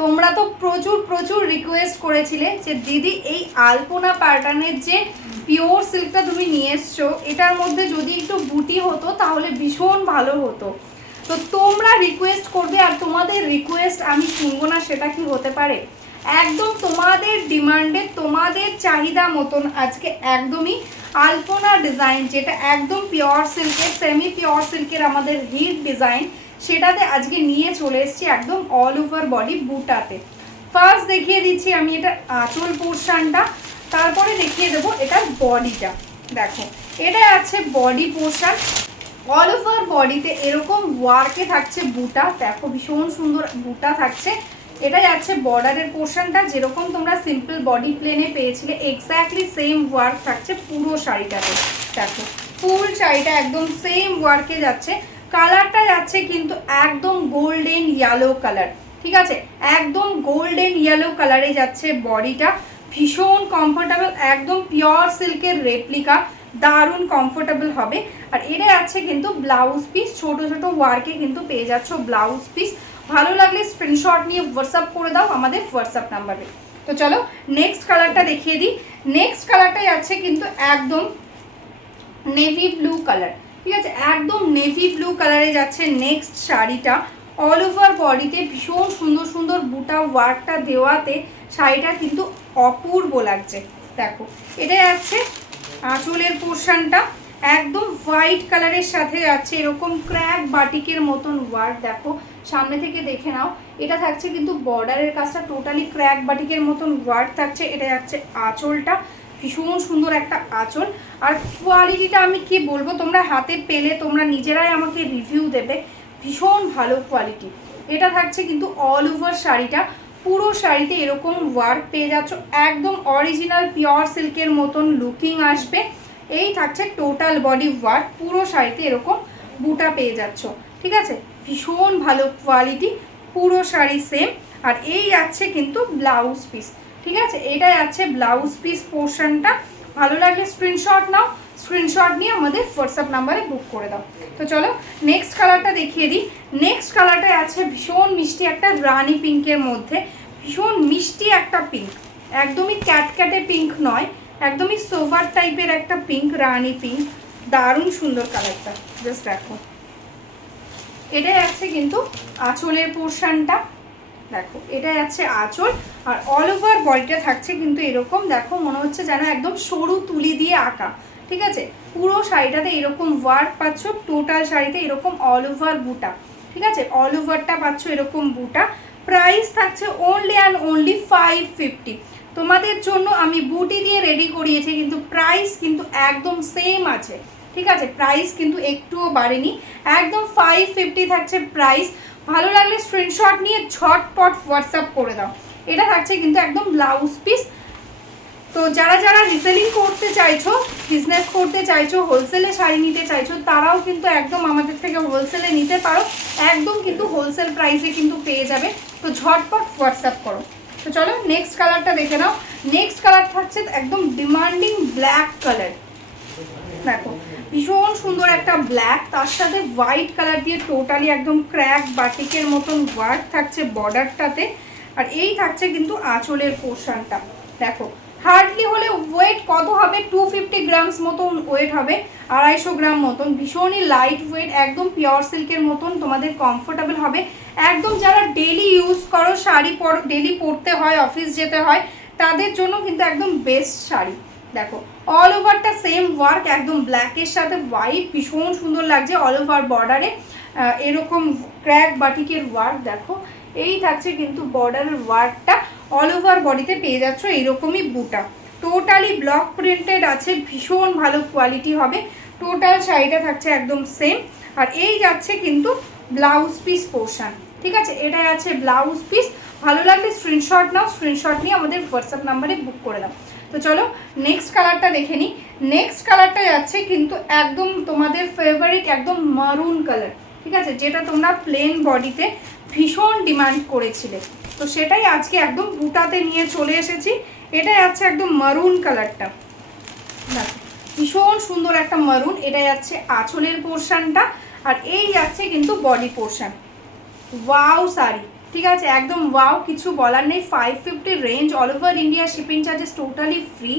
তোমরা তো প্রচুর প্রচুর রিকোয়েস্ট করেছিলে যে দিদি এই আলপনা প্যাটার্নের যে পিওর সিল্কটা তুমি নিয়ে এসছো, এটার মধ্যে যদি একটু বুটি হতো তাহলে ভীষণ ভালো হতো। তো তোমরা রিকোয়েস্ট করবে আর তোমাদের রিকোয়েস্ট আমি শুনবো না, সেটা কি হতে পারে? একদম তোমাদের ডিমান্ডে, তোমাদের চাহিদা মতন আজকে একদমই আলপনা ডিজাইন, যেটা একদম পিওর সিল্কের, সেমি পিওর সিল্কের আমাদের হিট ডিজাইন, সেটাতে আজকে নিয়ে চলে এসেছি একদম অল ওভার বডি বুটাতে। ফার্স্ট দেখিয়ে দিচ্ছি আমি এটা আঁচল পোর্শনটা, তারপরে দেখিয়ে দেবো এটার বডিটা। দেখো এটা আছে বডি পোর্শন, অল ওভার বডিতে এরকম ওয়ার্কে থাকছে বুটা, দেখো ভীষণ সুন্দর বুটা থাকছে। এটা যাচ্ছে বর্ডারের পোর্শনটা, যেরকম তোমরা সিম্পল বডি প্লেনে পেয়েছিলে এক্স্যাক্টলি সেম ওয়ার্ক থাকছে পুরো শাড়িটাতে। দেখো ফুল শাড়িটা একদম সেম ওয়ার্কে যাচ্ছে। কালারটা যাচ্ছে কিন্তু একদম গোল্ডেন ইয়েলো কালার, ঠিক আছে, একদম গোল্ডেন ইয়েলো কালারে যাচ্ছে বডিটা। ভীষণ কমফোর্টেবল, একদম পিওর সিল্কের রেপ্লিকা, দারুণ কমফোর্টেবল হবে। আর এটা যাচ্ছে কিন্তু ব্লাউজ পিস, ছোট ছোট ওয়ার্কে কিন্তু পেয়ে যাচ্ছ ব্লাউজ পিস। ভালো লাগলে স্ক্রিনশট নিয়ে হোয়াটসঅ্যাপ করে দাও আমাদের হোয়াটসঅ্যাপ নাম্বারে। তো চলো নেক্সট কালারটা দেখিয়ে দিই। নেক্সট কালারটা যাচ্ছে কিন্তু একদম নেভি ব্লু কালার, ঠিক আছে, একদম নেভি ব্লু কালারে যাচ্ছে নেক্সট শাড়িটা। অল ওভার বডিতে ভীষণ সুন্দর সুন্দর বুটা ওয়ার্কটা দেওয়াতে শাড়িটা কিন্তু অপূর্ব লাগছে। দেখো এটা যাচ্ছে আঁচলের পোর্শনটা, একদম হোয়াইট কালারের সাথে যাচ্ছে এরকম ক্র্যাক বাটিকের মতন ওয়ার্ক। দেখো সামনে থেকে দেখে নাও, এটা থাকছে কিন্তু বর্ডারের কাজটা টোটালি ক্র্যাক বাটিকের মতন ওয়ার্ক থাকছে। এটা যাচ্ছে আঁচলটা, ভীষণ সুন্দর একটা আঁচল। আর কোয়ালিটিটা আমি কি বলবো, তোমরা হাতে পেলে তোমরা নিজেরাই আমাকে রিভিউ দেবে, ভীষণ ভালো কোয়ালিটি। এটা থাকছে কিন্তু অল ওভার শাড়িটা, পুরো শাড়িতে এরকম ওয়ার্ক পেয়ে যাচ্ছ, একদম অরিজিনাল পিওর সিল্কের মতন লুকিং আসবে। এই থাকছে টোটাল বডি ওয়ার্ক, পুরো শাড়িতে এরকম বুটা পেয়ে যাচ্ছ, ঠিক আছে, ভীষণ ভালো কোয়ালিটি, পুরো শাড়ি সেম। আর এই যাচ্ছে কিন্তু ব্লাউজ পিস, ঠিক আছে, এটা যাচ্ছে ব্লাউজ পিস পোর্শনটা। ভালো লাগলে স্ক্রিনশট নাও, স্ক্রিনশট নিয়ে আমাদের হোয়াটসঅ্যাপ নাম্বারে বুক করে দাও। তো চলো নেক্সট কালারটা দেখিয়ে দিই। নেক্সট কালারটা আছে ভীষণ মিষ্টি একটা রানি পিঙ্কের মধ্যে, ভীষণ মিষ্টি একটা পিঙ্ক, একদমই ক্যাটক্যাটে পিঙ্ক নয়, একদমই সোভার টাইপের একটা পিঙ্ক, রানি পিঙ্ক, দারুণ সুন্দর কালারটা। জাস্ট দেখো এটা যাচ্ছে কিন্তু আঁচলের পোর্শনটা। দেখো এটা যাচ্ছে আঁচল, আর অল ওভার বডিটা থাকছে কিন্তু এরকম, দেখো মনে হচ্ছে যেন একদম সরু তুলি দিয়ে আঁকা, ঠিক আছে, পুরো শাড়িটাতে এরকম ওয়ার্ক পাচ্ছ, টোটাল শাড়িতে এরকম অল ওভার বুটা, ঠিক আছে, অল ওভারটা পাচ্ছ এরকম বুটা। প্রাইস থাকছে অনলি অ্যান্ড অনলি 550। তোমাদের জন্য আমি বুটি দিয়ে রেডি করিয়েছি, কিন্তু প্রাইস কিন্তু একদম সেম আছে, ঠিক আছে, প্রাইস কিন্তু একটুও বাড়েনি, একদম 550 থাকছে প্রাইস। ভালো লাগলে স্ক্রিনশট নিয়ে ঝটপট হোয়াটসঅ্যাপ করে দাও। এটা থাকছে কিন্তু একদম ব্লাউজ পিস। তো যারা যারা রিসেলিং করতে চাইছো, বিজনেস করতে চাইছো, হোলসেলে শাড়ি নিতে চাইছো, তারাও কিন্তু একদম আমাদের থেকে হোলসেলে নিতে পারো, একদম কিন্তু হোলসেল প্রাইসে কিন্তু পেয়ে যাবে। তো ঝটপট হোয়াটসঅ্যাপ করো। তো চলো নেক্সট কালারটা দেখে নাও। নেক্সট কালার থাকছে একদম ডিমান্ডিং ব্ল্যাক কালার। দেখো ভীষণ সুন্দর একটা ব্ল্যাক, তার সাথে হোয়াইট কালার দিয়ে টোটালি একদম ক্র্যাক বাটিকের মতন ওয়ার্ক থাকছে বর্ডারটাতে। আর এই থাকছে কিন্তু আঁচলের পোর্শনটা। দেখো হার্ডলি হলে ওয়েট কত হবে, 250 গ্রামস মতন ওয়েট হবে, 250 গ্রাম মতন, ভীষণই লাইট ওয়েট, একদম পিওর সিল্কের মতন, তোমাদের কমফোর্টেবল হবে একদম। যারা ডেলি ইউজ করো, শাড়ি ডেলি পরতে হয়, অফিস যেতে হয়, তাদের জন্য কিন্তু একদম বেস্ট শাড়ি। দেখো অল ওভারটা সেম ওয়ার্ক, একদম ব্ল্যাকের সাথে হোয়াইট, ভীষণ সুন্দর লাগছে অল ওভার বর্ডারে এরকম ক্র্যাক বাটিকের ওয়ার্ক। দেখো এই থাকছে কিন্তু বর্ডারের ওয়ার্কটা, অল ওভার বডিতে পেয়ে যাচ্ছ এইরকমই বুটা, টোটালি ব্লক প্রিন্টেড আছে, ভীষণ ভালো কোয়ালিটি হবে। টোটাল শাড়িটা থাকছে একদম সেম। আর এই যাচ্ছে কিন্তু ব্লাউজ পিস পোর্শন, ঠিক আছে, এটা আছে ব্লাউজ পিস। ভালো লাগলে স্ক্রিনশট নাও, স্ক্রিনশট নিয়ে আমাদের হোয়াটসঅ্যাপ নাম্বারে বুক করে দাও। তো চলো নেক্সট কালারটা দেখে নিই। নেক্সট কালারটা যাচ্ছে কিন্তু একদম তোমাদের ফেভারিট একদম মারুন কালার, ঠিক আছে, যেটা তোমরা প্লেন বডিতে ভীষণ ডিমান্ড করেছিলে, তো সেটাই আজকে একদম বুটাতে নিয়ে চলে এসেছি। এটা যাচ্ছে একদম মারুন কালারটা, দেখো ভীষণ সুন্দর একটা মারুন। এটা যাচ্ছে আঁচলের পোর্শনটা, আর এই যাচ্ছে কিন্তু বডি পোর্শন। ওয়াও শাড়ি, ঠিক আছে, একদম ওয়াও, কিছু বলার নেই। 550 range, all over India shipping charges totally free.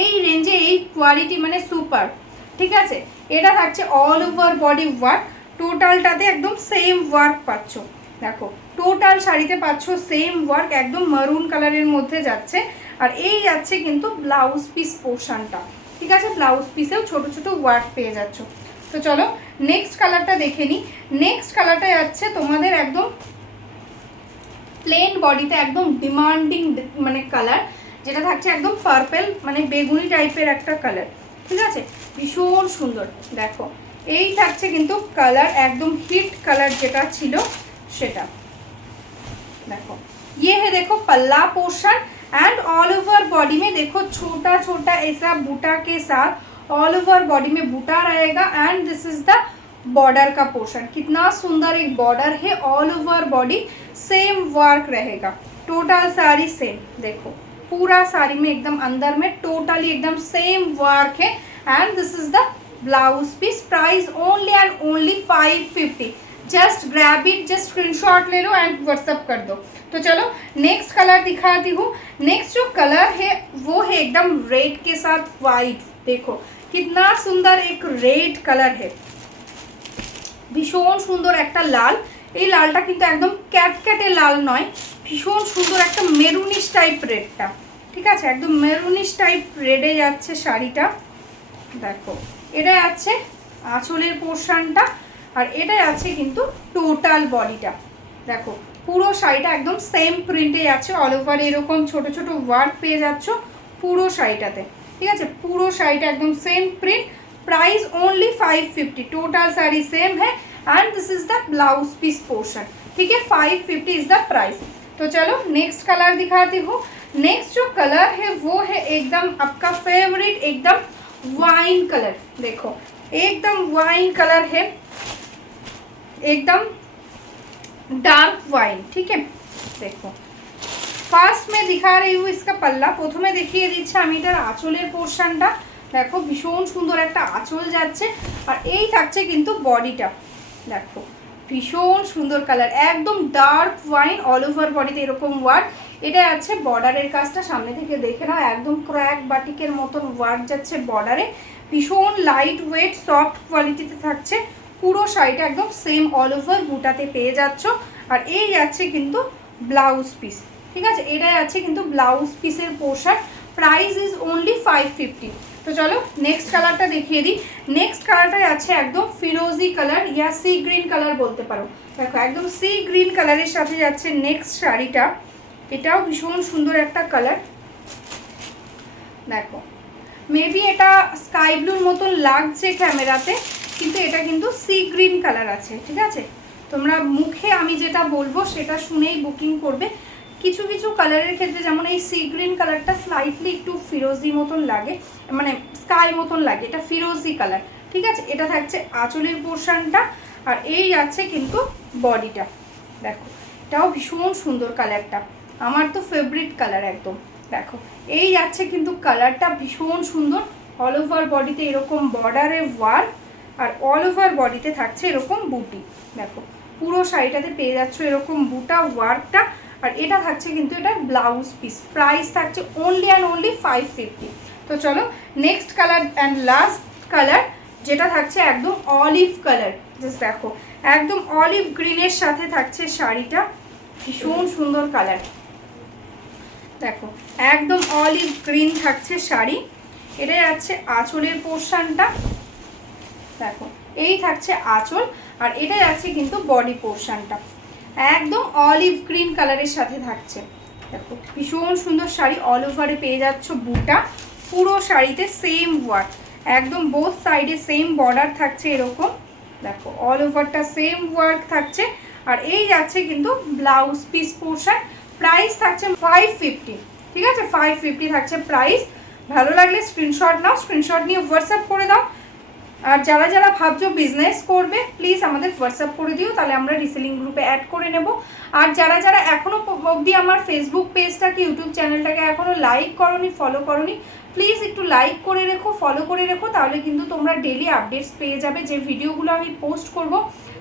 এই রেঞ্জে এই কোয়ালিটি মানে সুপার। ঠিক আছে, এটা থাকছে অল ওভার বডি ওয়ার্ক, টোটালটাতে একদম সেম ওয়ার্ক পাচ্ছ। দেখো টোটাল শাড়িতে পাচ্ছ সেম ওয়ার্ক, একদম মারুন কালারের মধ্যে যাচ্ছে। আর এই যাচ্ছে কিন্তু ব্লাউজ পিস পোর্শনটা। ঠিক আছে, ব্লাউজ পিসেও ছোট ছোট ওয়ার্ক পেয়ে যাচ্ছ। তো চলো নেক্সট কালারটা দেখে নিই। নেক্সট কালারটা যাচ্ছে তোমাদের একদম প্লেন বডিতে, একদম ডিমান্ডিং মানে কালার, যেটা থাকছে একদম পার্পেল মানে বেগুনি টাইপের একটা কালার। ঠিক আছে, ভীষণ সুন্দর। দেখো এই থাকছে কিন্তু কালার, একদম হিট কালার যেটা ছিল সেটা। देखो ये है, देखो पल्ला portion and all over body में देखो छोटा छोटा ऐसा बूटा के साथ ऑल ओवर बॉडी में बूटा रहेगा and this is the border का पोर्शन। कितना सुंदर एक बॉर्डर है, all over body same work रहेगा, टोटल साड़ी सेम। देखो पूरा साड़ी में एकदम अंदर में टोटली एकदम सेम वर्क है and this is the blouse piece. Price only and only 550। Just grab it, just screenshot ले लो एंड व्हाट्सअप कर दो। तो चलो नेक्स्ट कलर दिखाती हूँ। नेक्स्ट जो कलर है वो है एकदम रेड के साथ वाइट। देखो कितना सुंदर एक रेड कलर है, भीषण सुंदर एक लाल। এই লালটা কিন্তু একদম ক্যাটক্যাটে লাল নয়, ভীষণ সুন্দর একটা মেরুনিশ টাইপ রেডটা। ঠিক আছে, একদম মেরুনিশ টাইপ রেডে যাচ্ছে শাড়িটা। দেখো এটা আছে আঁচলের পোর্শনটা আর এটা আছে কিন্তু টোটাল বডিটা। দেখো পুরো শাড়িটা একদম সেম প্রিন্টে আছে, অল ওভার এরকম ছোট ছোট ওয়ার্ক পেয়ে যাচ্ছ পুরো শাড়িটাতে। ঠিক আছে, পুরো শাড়িটা একদম same print. Price only 550। Total sari same है and this is the blouse piece portion. ठीक है, 550 इज द प्राइस। तो चलो नेक्स्ट कलर दिखाती हूँ। नेक्स्ट जो कलर है वो है एकदम आपका फेवरेट, एकदम वाइन कलर। देखो एकदम वाइन कलर है, एकदम डार्क वाइन। ठीक है, देखो फार्स्ट में दिखा रही हूँ इसका पल्ला, प्रथमे देखिए দিচ্ছি আমি এটার আঁচলের পোর্শনটা। দেখো ভীষণ সুন্দর একটা আঁচল যাচ্ছে আর এই থাকছে কিন্তু বডিটা। দেখো ভীষণ সুন্দর কালার, একদম ডার্ক ওয়াইন, অল ওভার বডিতে এরকম ওয়ার্ক। এটা আছে বর্ডারের কাজটা, সামনে থেকে দেখে নাও, একদম ক্র্যাক বাটিকের মতন ওয়ার্ক যাচ্ছে বর্ডারে। ভীষণ লাইট ওয়েট সফট কোয়ালিটিতে থাকছে পুরো শাড়িটা, একদম সেম অল ওভার বুটাতে পেয়ে যাচ্ছ। আর এই যাচ্ছে কিন্তু ব্লাউজ পিস। ঠিক আছে, এটাই আছে কিন্তু ব্লাউজ পিসের পোর্শন। Price is only 550। তো চলো নেক্সট কালারটা দেখিয়ে দিই। নেক্সট কালারটাই আছে একদম ফিরোজি কালার ইয়া সি গ্রিন কালার বলতে পারো। দেখো একদম সি গ্রিন কালারের সাথে যাচ্ছে নেক্সট শাড়িটা, এটাও ভীষণ সুন্দর একটা কালার। দেখো মেবি এটা স্কাই ব্লুর মতন লাগছে ক্যামেরাতে, কিন্তু এটা কিন্তু সি গ্রিন কালার আছে। ঠিক আছে, তোমরা মুখে আমি যেটা বলবো সেটা শুনেই বুকিং করবে। কিছু কিছু কালারের ক্ষেত্রে যেমন এই সি গ্রিন কালারটা স্লাইটলি একটু ফিরোজি মতন লাগে, মানে স্কাই মতন লাগে, এটা ফিরোজি কালার। ঠিক আছে, এটা থাকছে আঁচলের পোর্শনটা আর এই যাচ্ছে কিন্তু বডিটা। দেখো এটাও ভীষণ সুন্দর কালারটা, আমার তো ফেভারিট কালার একদম। দেখো এই যাচ্ছে কিন্তু কালারটা ভীষণ সুন্দর, অল ওভার বডিতে এরকম বর্ডারের ওয়ার্ক আর অল ওভার বডিতে থাকছে এরকম বুটি। দেখো পুরো শাড়িটাতে পেয়ে যাচ্ছ এরকম বুটা ওয়ার্কটা আর এটা থাকছে কিন্তু এটা ব্লাউজ পিস। প্রাইস থাকছে ওনলি অ্যান্ড ওনলি 550। তো চলো next colour and last colour যেটা থাকছে একদম অলিভ কালার। জাস্ট দেখো একদম অলিভ গ্রিনের সাথে থাকছে শাড়িটা, ভীষণ সুন্দর কালার। দেখো একদম অলিভ গ্রিন থাকছে শাড়ি, এটা যাচ্ছে আঁচলের পোর্শনটা। দেখো এই থাকছে আঁচল আর এটা যাচ্ছে কিন্তু বডি পোর্শনটা, একদম অলিভ গ্রিন কালারের সাথে থাকছে। দেখো ভীষণ সুন্দর শাড়ি, অল ওভারে পেয়ে যাচ্ছ বুটা, পুরো শাড়িতে সেম ওয়ার্ক, একদম বোথ সাইডে সেম বর্ডার থাকছে এরকম। দেখো অল ওভারটা সেম ওয়ার্ক থাকছে আর এই যাচ্ছে কিন্তু ব্লাউজ পিস পোর্শন। প্রাইস থাকছে 550। ঠিক আছে, 550 থাকছে প্রাইস। ভালো লাগলে স্ক্রিনশট নাও, স্ক্রিনশট নিয়ে হোয়াটসঅ্যাপ করে দাও। আর যারা যারা ভাবছো বিজনেস করবে প্লিজ আমাদের হোয়াটসঅ্যাপ করে দিও, তাহলে আমরা রিসেলিং গ্রুপে অ্যাড করে নেব। আর যারা যারা এখনও অবধি আমার ফেসবুক পেজটাকে ইউটিউব চ্যানেলটাকে এখনও লাইক করোনি, ফলো করোনি, প্লিজ একটু লাইক করে রেখো, ফলো করে রেখো, তাহলে কিন্তু তোমরা ডেলি আপডেটস পেয়ে যাবে। যে ভিডিওগুলো আমি পোস্ট করব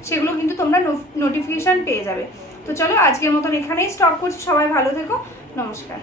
সেগুলো কিন্তু তোমরা নোটিফিকেশান পেয়ে যাবে। তো চলো আজকের মতন এখানেই স্টপ করছি, সবাই ভালো থেকো, নমস্কার।